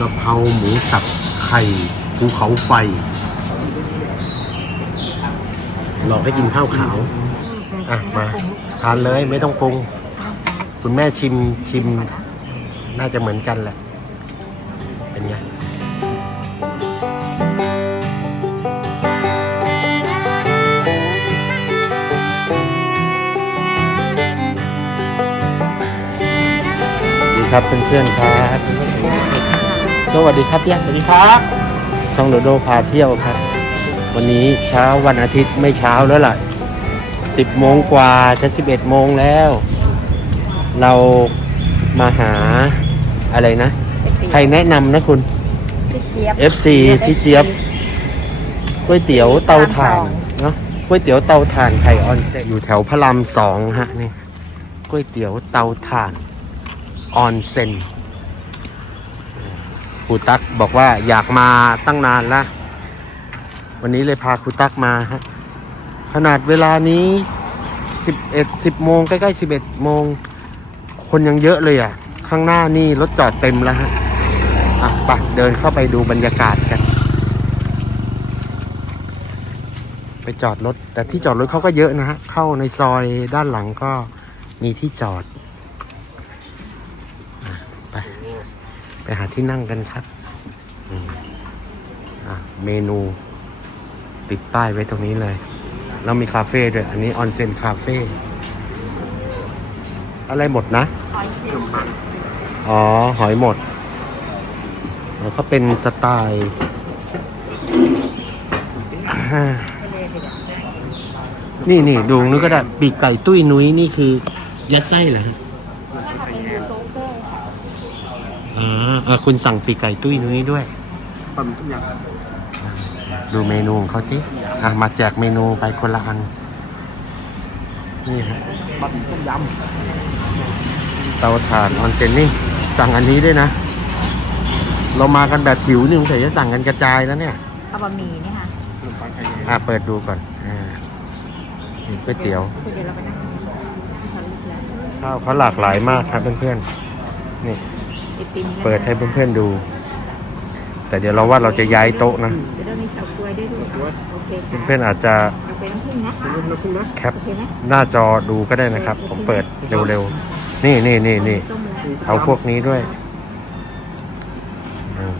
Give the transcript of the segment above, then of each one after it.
กะเพราหมูสับไข่ภูเขาไฟ หลอกให้กินข้าวขาว อะ มา ทานเลยไม่ต้องปรุง คุณแม่ชิมชิม น่าจะเหมือนกันแหละ เป็นไงดีครับเพื่อนๆครับ สวัสดีครับพี่สวัสดีครับช่องโดโดพาเที่ยวครับ วันนี้เช้าวันอาทิตย์ไม่เช้าแล้วล่ะสิบโมงกว่าจะสิบเอ็ดโมงแล้ว เรามาหาอะไรนะ ใครแนะนำนะคุณพี่เจี๊ยบ FC พี่เจี๊ยบก๋วยเตี๋ยวเตาถ่านเนาะก๋วยเตี๋ยวเตาถ่านไข่ออนเซ็นอยู่แถวพระรามสองฮะนี่ก๋วยเตี๋ยวเตาถ่านออนเซ็นค รูตั๊กบอกว่าอยากมาตั้งนานละวันนี้เลยพาครูตั๊กมาฮะขนาดเวลานี้สิบเอ็ดสิบโมงใกล้ๆสิบเอ็ดโมงคนยังเยอะเลยอะ ข้างหน้านี่รถจอดเต็มแล้วฮะอะไปเดินเข้าไปดูบรรยากาศกัน ไปจอดรถ แต่ที่จอดรถเขาก็เยอะนะฮะ เข้าในซอยด้านหลังก็มีที่จอดอะไป ไป หาที่นั่งกันครับอืมอะเมนู ติดป้ายไว้ตรงนี้เลยแล้วมีคาเฟ่ด้วย อันนี้ออนเซ็นคาเฟ่อะไรหมดนะ อ๋อ หอยหมด แล้วก็เป็นสไตล์อ่านี่นี่ดูนึกก็ได้ปีกไก่ตุ้ยนุ้ยนี่คือ ยัดไส้เหรอ ฮะอ่าอ่าคุณสั่งปีกไก่ตุ้ยนุ้ยด้วยปั่นทุกอย่างดูเมนูของเขาสิอะมาแจกเมนูไปคนละอัน นี่ฮะปั่นต้มยเตาถ่านออนเซนนี่ สั่งอันนี้ด้วยนะ เรามากันแบบหิวนี่สงสัยจะสั่งกันกระจายแล้วเนี่ยเอาบะหมี่นี่ค่ะำขนมปังไข่แดงอะเปิดดูก่อนอ่านี่ก๋วยเตี๋ยวคุณเดี๋ยวเราไปนั่งทานลูกแล้วข้าวเขาหลากหลายมากครับเพื่อนๆนี่ไอติมเปิดให้เพื่อนๆดู แต่เดี๋ยวเราว่าเราจะย้ายโต๊ะนะเดี๋ยวเรามีเฉาก๊วยด้วยลูกโอเคค่ะเพื่อนๆอาจจะเอาไปน้ำผึ้งนะเริ่มแล้วคุณนะแคปโอเคนะหน้าจอดูก็ได้นะครับ ผมเปิดเร็วๆ นี่นี่นี่นี่ต้มแล้วเอาพวกนี้ด้วยอืม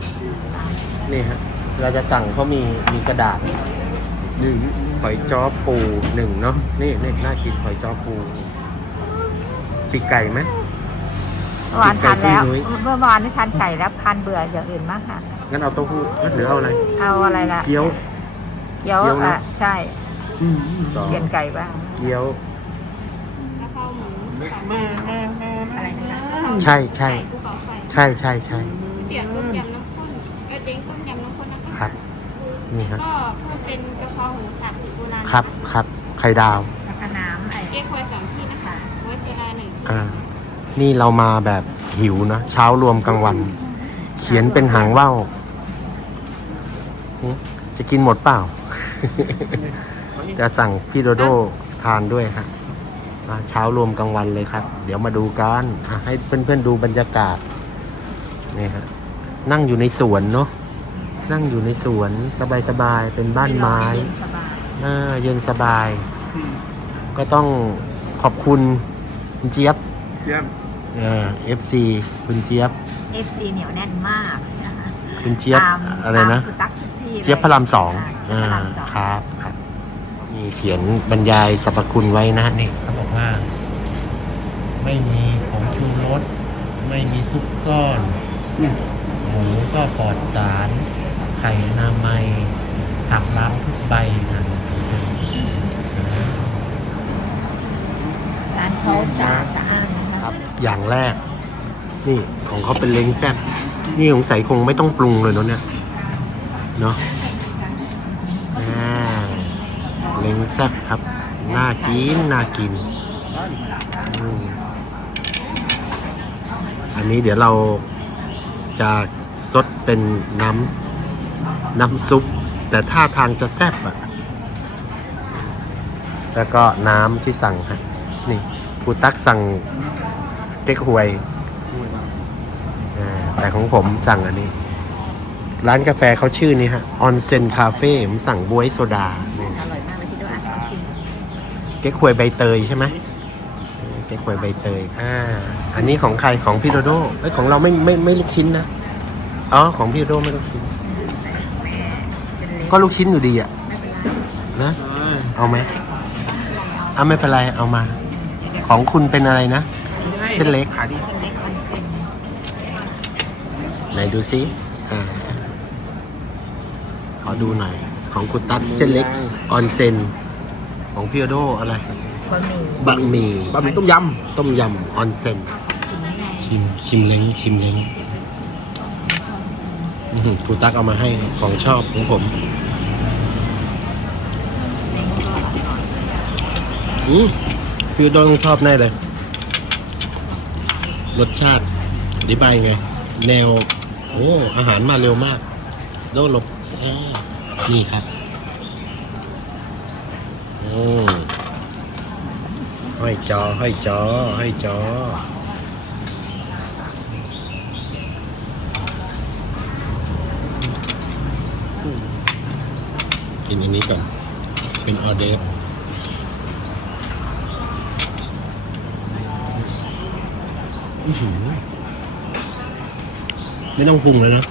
นี่ฮะเราจะสั่งเขามีมีกระดาษหนึ่งหอยจ้อปูหนึ่งเนาะนี่นี่น่ากินหอยจ้อปูปีกไก่ไหม เมื่อวานทานแล้วไก่ตุ้ยนุ้ยเมื่อวานนี่ทานไก่แล้วทานเบื่ออย่างอื่นมากค่ะ งั้นเอาเต้าหู้งั้นหรือเอาอะไร เอาอะไรล่ะเกี๊ยว เกี๊ยวเกี๊ยวนะอะใช่สองเปลี่ยนไก่บ้าง เกี๊ยวอะไรนะคะใช่ใช่ใช่ใช่ใช่เปลี่ยนต้มยำน้ำข้นก็เด้งต้มยำน้ำข้นนะคะครับนี่ฮะก็เพิ่มเป็นกะเพราหมูสับโบราณครับครับไข่ดาวแล้วก็น้ำไอ้เก๊กฮวยสามที่นะคะไว้เซราหนึ่งอ่า นี่เรามาแบบหิวนะ เช้ารวมกลางวัน เขียนเป็นหางว่าวนี่จะกินหมดเปล่า จะสั่งพี่โดโดทานด้วยฮะอ่าเช้ารวมกลางวันเลยครับ เดี๋ยวมาดูกันอะให้เพื่อนๆดูบรรยากาศนี่ฮะนั่งอยู่ในสวนเนาะนั่งอยู่ในสวนสบายๆเป็นบ้านไม้เย็นสบายอ่าเย็นสบายก็ต้องขอบคุณคุณเจี๊ยบเยี่ยม เอ่อฟซีคุณเจี๊ยบ FC เหนียวแน่นมากนะคะคุณเจี๊ยบตามอะไรนะ ตามคือตั๊กทุกที่ลเจี๊ยบพระรามสองค่ะอ่าพระรามสอง ครับครับ มีเขียนบรรยายสรรพคุณไว้นะนี่เขาบอกว่า ไม่มีผงชูรส ไม่มีซุปก้อน หมูก็ปลอดสาร ไข่อนามัยผักล้างทุกใบนะร้านเขาสะอาดสะ อย่างแรก นี่ของเขาเป็นเล้งแซ่บนี่สงสัยคงไม่ต้องปรุงเลยเนาะเนี่ยเนาะเล้งแซ่บครับ น่ากิน น่ากิน อันนี้เดี๋ยวเราจะซดเป็นน้ำน้ำซุป แต่ท่าทางจะแซ่บอะแล้วก็น้ำที่สั่งฮะนี่ครูตักสั่ง เก๊กฮวยอ่าแต่ของผมสั่งอันนี้ ร้านกาแฟเขาชื่อนี้ฮะออนเซนคาเฟ่ผมสั่งบวยโซดาอร่อยมากเลยที่ด้วยอะลองชิมเก๊กควยใบเตยใช่ไหมเออเก๊กควยใบเตยอ่าอันนี้ของใครของพี่โดโดเอ้ยของเราไม่ไม่ไม่ลูกชิ้นนะอ๋อของพี่โดโดไม่ลูกชิ้น ก็ลูกชิ้นอยู่ดีอะนะเอาไหมเอาไม่เป็นไรเอามา ของคุณเป็นอะไรนะ เส้นเล็กขาดีเส้นเล็กมันเส้นไหนดูซิอ่าขอดูหน่อย ของคุณตั๊บเส้นเล็กออนเซนของพี่โดโดอะไรบะหมี่บะหมี่บะหมี่ต้มยต้มยำออนเซนชิมชิมเล้งชิมเล้งอื้อหือครูตักเอามาให้ของชอบของผม อืมพี่โดต้องชอบแน่เลย รสชาติอธิบายไง แนว โอ้ อาหารมาเร็วมาก โดหลบอ่านี่ครับอืมห้อยจอห้อยจอห้อยจอกินอันนี้ก่อน เป็นออเดอร์ฟอื้อหือ ไม่ต้องปรุงเลยนะ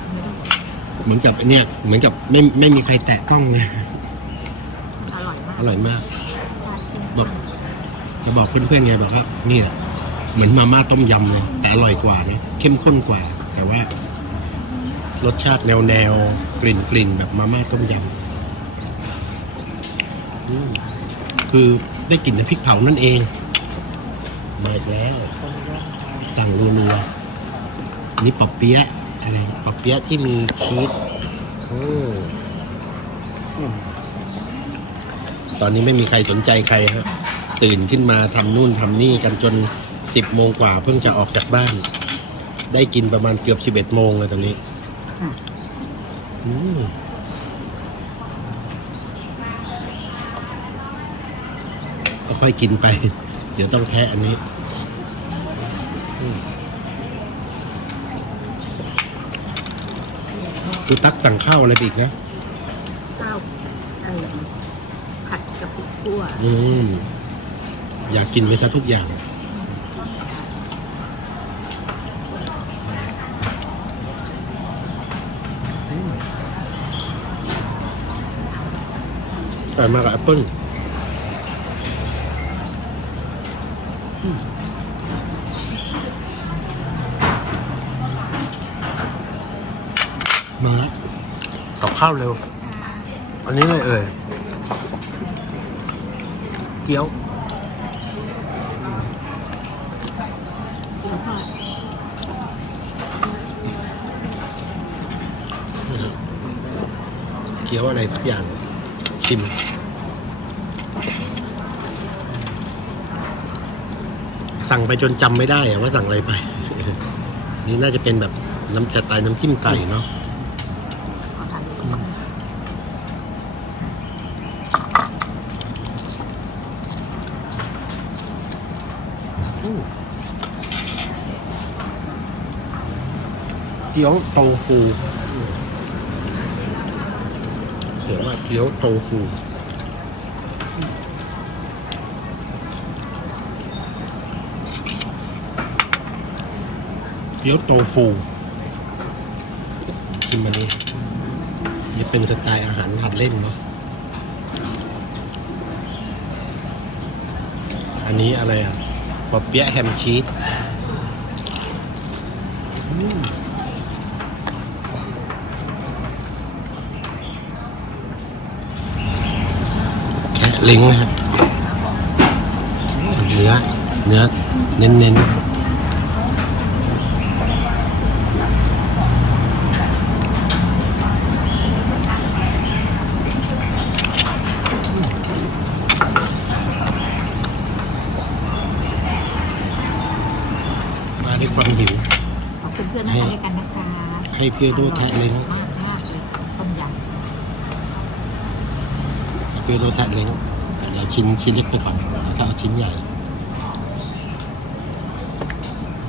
เหมือนกับไอเนี่ย เหมือนกับไม่ไม่มีใครแตะต้องเลยอร่อยมากอร่อยมากบอกจะบอกเพื่อนๆไงบอกว่านี่แหละเหมือนมาม่าต้มยำเลยแต่อร่อยกว่านะเข้มข้นกว่า แต่ว่า รสชาติแนวแนวๆกลิ่นกลิ่นแบบมาม่าต้มยำอืมคือได้กลิ่นน้ำพริกเผานั่นเองมาอีกแล้ว สั่งรัวๆนี่ปอบเปี๊ยะอะไรปอบเปี๊ยะที่มีชีสโอ้ตอนนี้ไม่มีใครสนใจใครฮะตื่นขึ้นมาทำนู่นทำนี่กันจนสิบโมงกว่าเพิ่งจะออกจากบ้าน ได้กินประมาณเกือบสิบเอ็ดโมงเลยตอนนี้อืมค่อยกินไป เดี๋ยวต้องแพ้อันนี้ คือตักสั่งข้าวอะไรไปอีกนะ ข้าวเอ่อผัดกับพริกขั่วอืม อยากกินไปซะทุกอย่าง แต่มากับแอปเปิ้ล ข้าวเร็ว อันนี้เลยเอ่ย เกี๊ยวเกี๊ยวอะไรสักอย่าง ชิม สั่งไปจนจำไม่ได้อะว่าสั่งอะไรไป นี่น่าจะเป็นแบบน้ำจะตายน้ำจิ้มไก่เนาะอืม เกี๊ยวโตฟูเขียนว่าเกี๊ยวโตฟูเกี๊ยวโตฟูชิมอันนี้จะเป็นสไตล์อาหารทานเล่นเนาะอันนี้อะไรอะ ปอเปี๊ยะแฮมชีสแค่ลิงก์นะฮะเนื้อเนื้อเน้นๆ มาด้วยความหิว ขอบคุณเพื่อนนั่งด้วยกันนะคะ ให้ เพื่อดูแทะเล้งเลยต้มยำให้เพื่อดูแทะเล้งเดี๋ยวชิ้นชิ้นเล็กไปก่อนแล้วก็เอาชิ้นใหญ่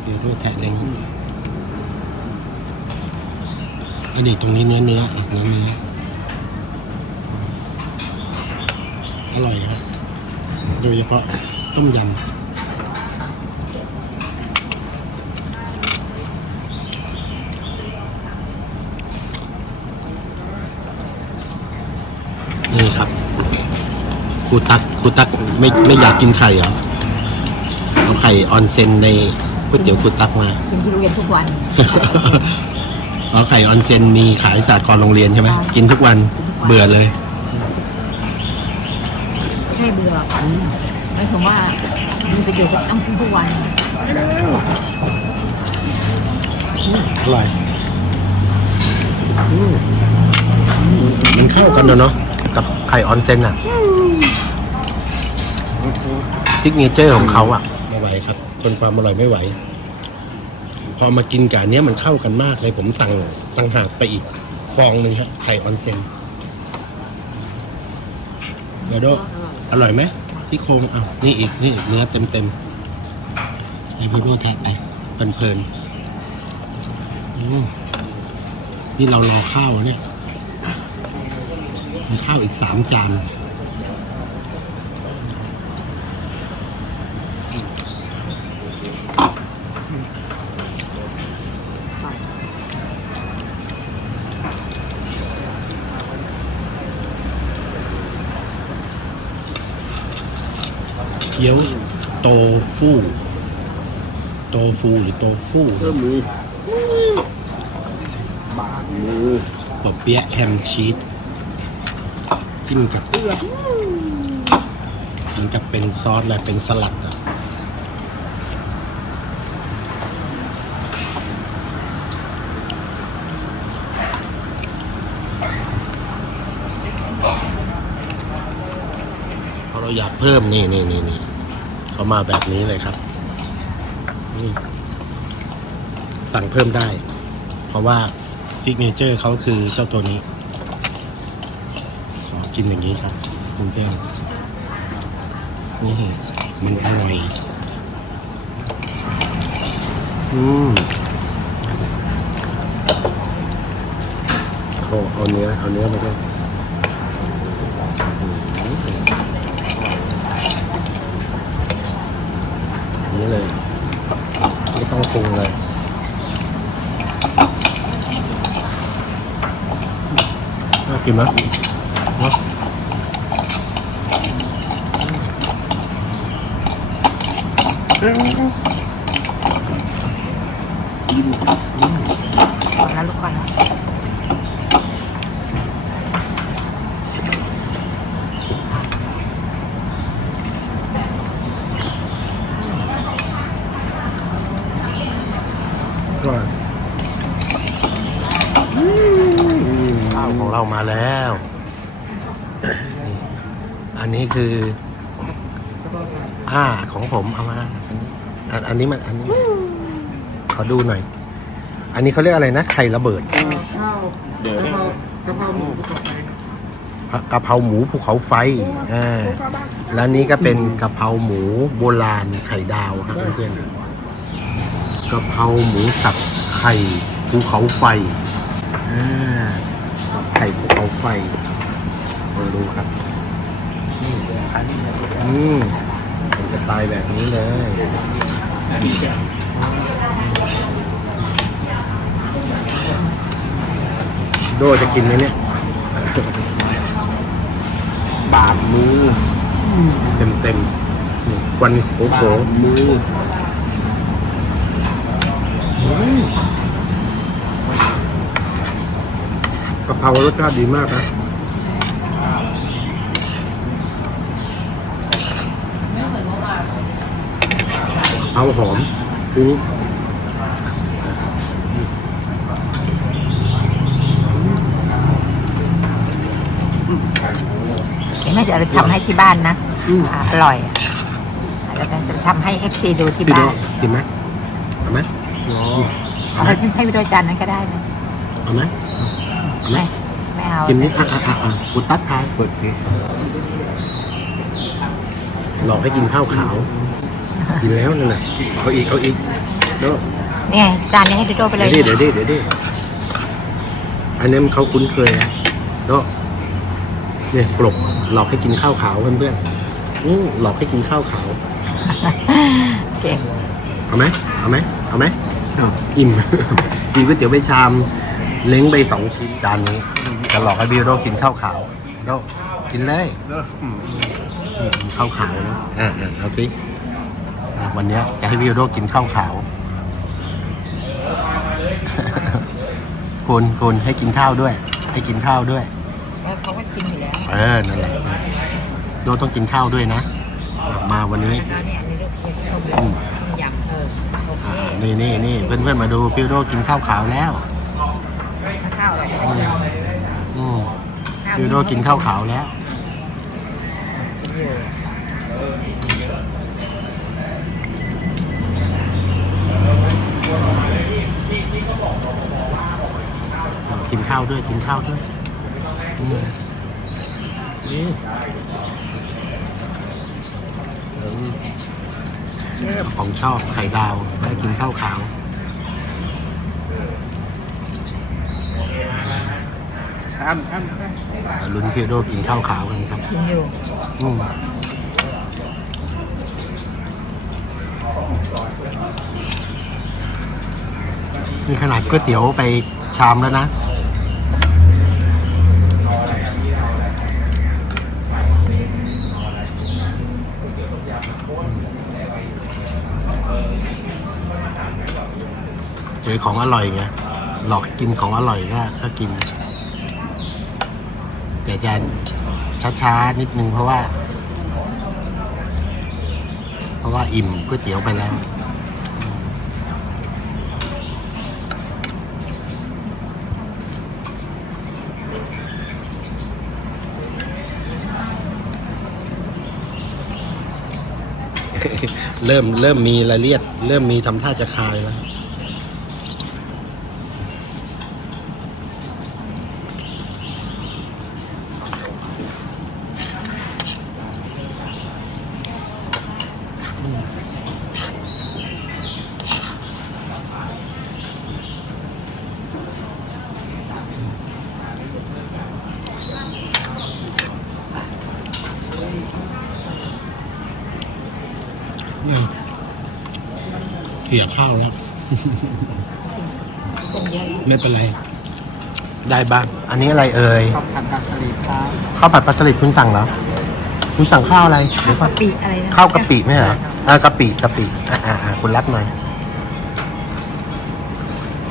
เพื่อดูแทะเล้งออันนี้ตรงนี้เนื้อเนื้ออะเนื้อเนื้ออร่อยครับโดยเฉพาะต้มยำนี่ครับ ครูตักครูตักไม่ไม่อยากกินไข่เหรอเอาไข่ออนเซนในก๋วยเตี๋ยวครูตักมากินที่โรงเรียนทุกวันอ๋อไข่ออนเซนมีขายสากรณ์โรงเรียนใช่ไหมกินทุกวันเบื่อเลยไม่ใช่เบื่อไม่ถึงว่ามีประโยชน์ต้องกินทุกวันอร่อยอืมมันเข้ากันเนอะเนาะกับไข่ออนเซนอะ ซิกเนเจอร์ของเขาอะ ไม่ไหวครับทนความอร่อยไม่ไหว พอมากินกับอันเนี้ยมันเข้ากันมากเลยผมสั่งตั้งหากไปอีก ฟองหนึ่งครับไข่ออนเซนเดี๋ยวโดอร่อยไหมที่โครงอะนี่อีกนี่อีกเนื้อเต็มเต็มๆให้พี่โบแทะไปเพลินๆอืมนี่เรารอข้าวเนี่ยมีข้าวอีกสามจาน กี๊ยวโตฟูโตฟูหรือโตฟูเพิ่มมือบาดมือปอเปี๊ยะแฮมชีสจิ้มกับเหมือนกับเป็นซอสอะไรเป็นสลัดอะพอเราอยากเพิ่มนี่นี่นี่นี่ เขามาแบบนี้เลยครับนี่สั่งเพิ่มได้ เพราะว่าซิกเนเจอร์เขาคือเจ้าตัวนี้ ขอกินอย่างนี้ครับ คุณแก้วนี่มันอร่อย อืมเอาเอาเนื้อเอาเนื้อมาด้วย นี้เลย ไม่ต้องปรุงเลยน่ากินไหมนอะ ก่อนนะลูกก่อนนะ ก็ ข้าวของเรามาแล้วนี่อันนี้คืออ่าของผมเอามาอันอันนี้มันอันนี้ ขอดูหน่อย อันนี้เขาเรียกอะไรนะไข่ระเบิดข้าวเดี๋ยวกะเพรากะเพราหมูกะเพราไก่กะเพราหมูภูเขาไฟอ่าแล้วนี้ก็เป็นกะเพราหมูโบราณไข่ดาวครับเพื่อนๆกะเพราหมูสับไข่ภูเขาไฟอ่ากับไข่ภูเขาไฟมาดูครับอืมเป็นสไตล์แบบนี้เลยโดจะกินไหมเนี่ย บาดมือ เต็มเต็มๆนี่ควันโผโผบาดมือ กะเพรารสชาติดีมากนะเอาหอมปูเห็นไหมจะทำให้ที่บ้านนะอ่าอร่อยอะแล้วก็จะทำให้เอฟซีดูที่พี่โดบ้านกินไหมเอาไหมเอาให้ให้วิดีโอจานนั้นก็ได้นะเอาไหมเอา ไหมไม่ไม่เอากินนี่อะอะอะอะกูตัดทายเปิดเพลงหลอกให้กินข้าวขาว กินแล้วนั่นแหละเอาอีกเอาอีกเดี๋ยวนี่ไงจานนี้ให้วิดีโอไปเลยเดี๋ยวดิเดี๋ยวดิเดี๋ยวดิอันนี้มันเขาคุ้นเคยนะแล้วเนี่ยกลบหลอกให้กินข้าวขาวเพื่อนๆอื้อหลอกให้กินข้าวขาวเก่งเอาไหมเอาไหมเอาไหมอิ่มกินก๋วยเตี๋ยวใบชาม เล้งไปสองชิ้นจานนี้จะหลอกให้บิวโดกินข้าวขาวโดกินเลยอืมข้าวขาวนะอ่าอ่าเอาสิอะวันเนี้ยจะให้บิวโดกินข้าวขาวคุณคุณให้กินข้าวด้วย ให้กินข้าวด้วยแล้วเขาก็กินอยู่แล้วเออนั่นแหละโดต้องกินข้าวด้วยนะ มาวันนี้แล้วเนี่ยมีลูกชิ้นต้มอืมยำเออโอเคอ่านี่นี่นี่เพื่อนเพื่อนๆมาดูพี่โดกินข้าวขาวแล้วข้าว อะไรอืมพี่โดกินข้าวขาวแล้ว กินข้าวด้วยกินข้าวด้วยอืมนี่ของชอบไข่ดาวและกินข้าวขาว ทานทานทานลุ้นพี่โดกินข้าวขาวกันครับกินอยู่อืมนี่ขนาดก๋วยเตี๋ยวไปชามแล้วนะเจอของอร่อยไงหลอกกินของอร่อยก็ก็กิน จะช้าๆนิดนึงเพราะว่า เพราะว่าอิ่มก๋วยเตี๋ยวไปแล้วเริ่มเริ่มมีรายละเอียด เริ่มมีทำท่าจะคลายแล้ว เกี่ยข้าวแล้ว เป็นเยอะ ไม่เป็นไร ได้ บ้าง อันนี้อะไรเอ่ย ข้าวผัดปลาสลิดครับข้าวผัดปลาสลิดคุณสั่งเหรอ คุณสั่งข้าวอะไรเดี๋ยวก่อนกะปิอะไรนะข้าวกะปิไหมเหรอเออกะปิกะปิ อ่าอ่าอ่าคุณรับหน่อย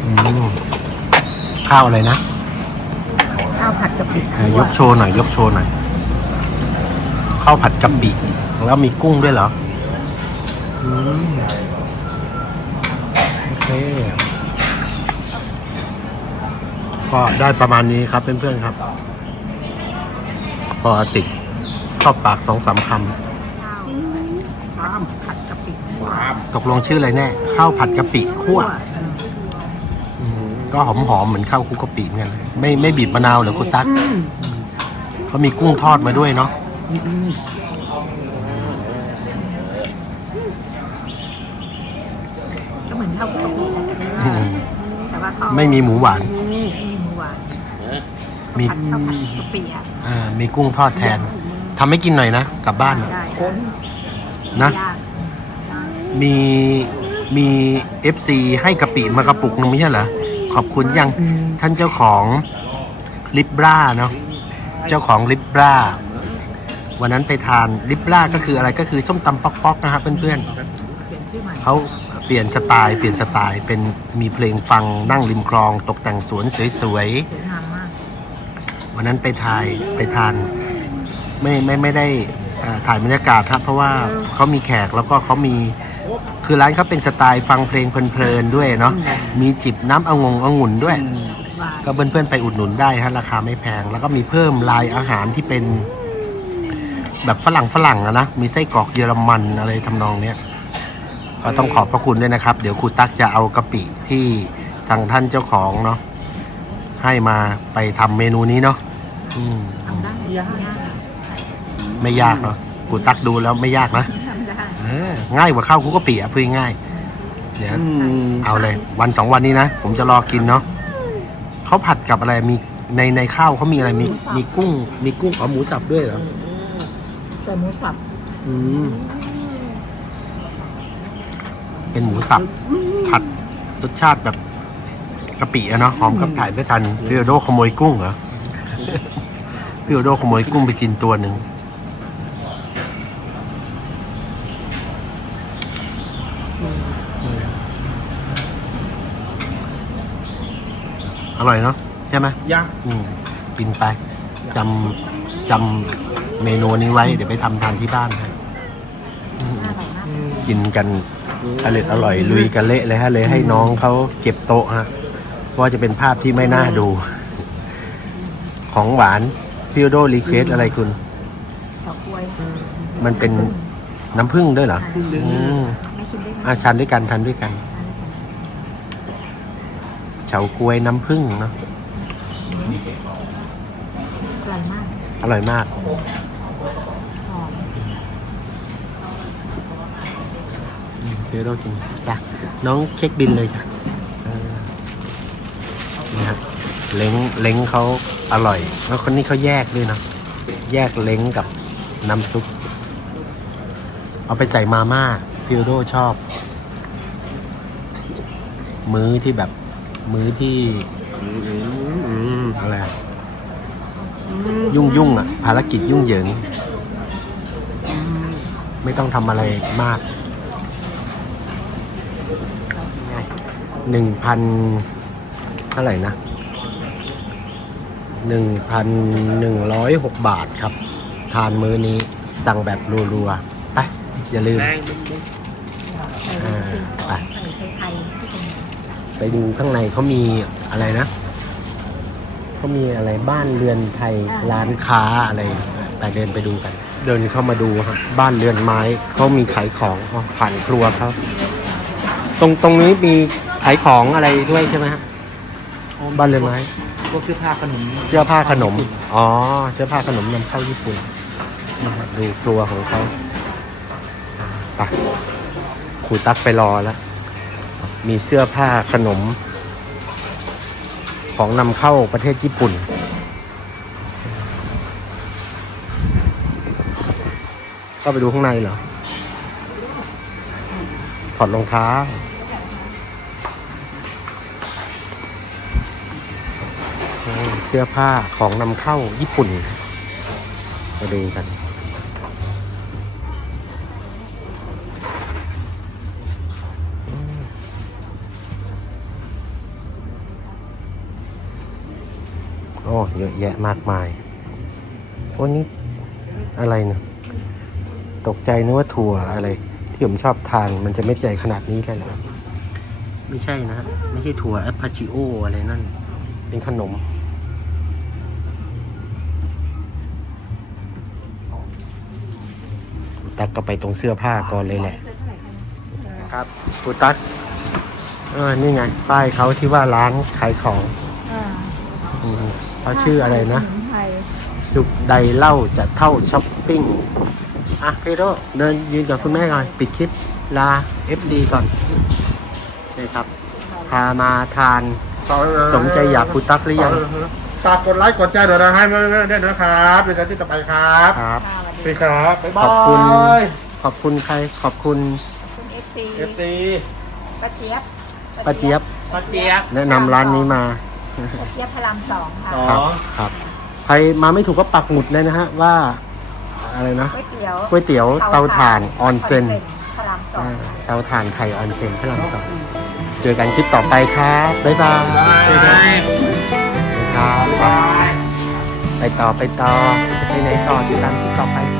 อืมข้าวอะไรนะ ข้าวผัดกะปิอ่ายกโชว์หน่อยยกโชว์หน่อยข้าวผัดกะปิแล้วมีกุ้งด้วยเหรออืมโอเค ก็ได้ประมาณนี้ครับเพื่อนๆครับ พอติดเข้าปากสองสามคข้าวผัดกะปิำตกลงชื่ออะไรแน่ ข้าวผัดกะปิคั่วอืมก็หอมๆเหมือนข้าวคลุกกะปิเหมือนกันไม่ไม่บีบมะนาวเหรอคุณตั๊กเขามีกุ้งทอดมาด้วยเนาะก็เหมือนข้าวกะปิอืมแต่ว่าเขาไม่มีหมูหวานมีหมูหวาน มี ผัดข้าวผัดกะปิอะอ่ามีกุ้งทอดแทนทำให้กินหน่อยนะกลับบ้านอะได้นะยากมีมีเอฟซีให้กะปิมากระปุกนึงไม่ใช่เหรอ ขอบคุณยังท่านเจ้าของลิบราเนาะเจ้าของลิบราวันนั้นไปทานลิบราก็คืออะไรก็คือส้มตำป๊อกๆนะครับเพื่อนเปลี่ยนชื่อใหม่ๆเขาเปลี่ยนสไตล์ เปลี่ยนสไตล์เป็นมีเพลงฟังนั่งริมคลอง ตกแต่งสวนสวยสวยงามมากๆ วันนั้นไปถ่ายไปทานไม่ไม่ไม่ได้อ่าถ่ายบรรยากาศครับเพราะว่าเขามีแขกแล้วก็เขามีคือร้านเขาเป็นสไตล์ฟังเพลงเพลินๆด้วยเนาะมีจิบน้ำองงองุ่นด้วย ก็เพื่อนๆไปอุดหนุนได้ฮะราคาไม่แพง แล้วก็มีเพิ่มลายอาหารที่เป็น แบบฝรั่งฝรั่งอะนะมีไส้กรอกเยอรมันอะไรทำนองเนี้ยก็ต้องขอบพระคุณด้วยนะครับ เดี๋ยวครูตั๊กจะเอากะปิที่ทางท่านเจ้าของเนาะให้มาไปทำเมนูนี้เนาะ อืมทำได้ยากไม่ยากเนาะครูตั๊กดูแล้วไม่ยากนะทำได้เออง่ายกว่าข้าวคลุกกะปิอะพูดง่ายๆเดี๋ยวเอาเลย วันสองวันนี้นะ ผมจะรอกินเนาะเขาผัดกับอะไรมีในในข้าวเขามีอะไรมีมีกุ้ง มีกุ้งเอาหมูสับด้วยเหรอแต่หมูสับอืมเป็นหมูสับ ผัดรสชาติแบบกะปิอะเนาะหอมกับถ่ายไม่ทันพี่โอโดขโมยกุ้งเหรอ พี่โอโดขโมยกุ้งไปกินตัวหนึ่งอร่อยเนาะใช่ไหมยักอืมกินไปจำจำเมนูนี้ไว้ เดี๋ยวไปทำทานที่บ้านฮะอืมกินกันอร่อยอร่อยลุยกันเละเลยฮะเลยให้น้องเขาเก็บโต๊ะฮะเพราะว่าจะเป็นภาพที่ไม่น่าดู ของหวานพิโอโดรีเควสอะไรคุณ เฉาก๊วยมันเป็นน้ำผึ้งด้วยเหรออืมไม่ชิมได้ไหมอาชันด้วยกันทันด้วยกันเฉาก๊วยน้ำผึ้งเนาะอร่อยมากอร่อยมาก หอมเดี๋ยวเรากินจ้ะน้องเช็คบินเลยจ้ะ เล้งเล้งเขาอร่อย แล้วคนนี้เขาแยกด้วยนะ แยกเล้งกับน้ำซุป เอาไปใส่มาม่าฟิวโดชอบ มื้อที่แบบ มื้อที่อะไรยุ่งยุ่งอะ ภารกิจยุ่งเหยิง ไม่ต้องทำอะไรมากหนึ่งพันเท่าไหร่นะ หนึ่งพันหนึ่งร้อยหกบาทครับ ทานมื้อนี้สั่งแบบรัวๆ ไป อย่าลืมแรงอ่าไปใส่ไทยๆที่เป็นไปดูข้างในเขามีอะไรนะเขามีอะไรบ้านเรือนไทยร้านค้าอะไร ไปเดินไปดูกัน เดินเข้ามาดูฮะบ้านเรือนไม้เขามีขายของอ๋อผ่านครัวเขาตรงตรงนี้มีขายของอะไรด้วยใช่ไหมฮะบ้านเรือนไม้ พวกเสื้อผ้าขนมเสื้อผ้าขนม อ๋อ เสื้อผ้าขนมนำเข้าญี่ปุ่นนี่ฮะดูครัวของเขาไปครูตั๊กไปรอแล้ว มีเสื้อผ้าขนม ของนำเข้าประเทศญี่ปุ่น ก็ไปดูข้างในเหรอ ถอดรองเท้า เสื้อผ้าของนำเข้าญี่ปุ่น มาดูกัน โอ้ เยอะแยะมากมาย โอ้นี่อะไรเนี่ยตกใจนึกว่าถั่วอะไร ที่ผมชอบทานมันจะไม่ใจขนาดนี้เลยเหรอไม่ใช่นะ ไม่ใช่ถั่วแอปพาชิโออะไรนั่น เป็นขนม ตักก็ไปตรงเสื้อผ้าก่อนเลยแหละครับกูตักเออนี่ไง ป้ายเขาที่ว่าร้านขายของอ่าอืมเขาชื่ออะไรนะ สมุนไพรสุขใดเล่าจะเท่าช้อปปิ้ง อะพี่โดเดินยืนกับคุณแม่ก่อน ปิดคลิปลา FC ก่อนนี่ครับ พามาทาน สมใจอยากคุณตักหรือยังฝากกดไลค์กดแชร์หน่อยนะให้มาด้วยนะครับเป็นการที่ต่อไปครับ ครับข้าว สวัสดีครับบ๊ายบายขอบคุณขอบคุณใคร ขอบคุณคุณเอฟซีเอฟซีป้าเจี๊ยบป้าเจี๊ยบป้าเจี๊ยบแนะนำร้านนี้มาป้าเจี๊ยบพระรามสองค่ะอ๋อครับครับใครมาไม่ถูกก็ปักหมุดเลยนะฮะว่าอะไรนะก๋วยเตี๋ยวก๋วยเตี๋ยวเตาถ่านออนเซ็นพระรามสองอ่าเตาถ่านไทยออนเซ็นพระรามสองเจอกันคลิปต่อไปครับบ๊ายบายบ๊ายบาย ครับไปต่อไปต่อ ไหนต่อติดตามคลิปต่อไป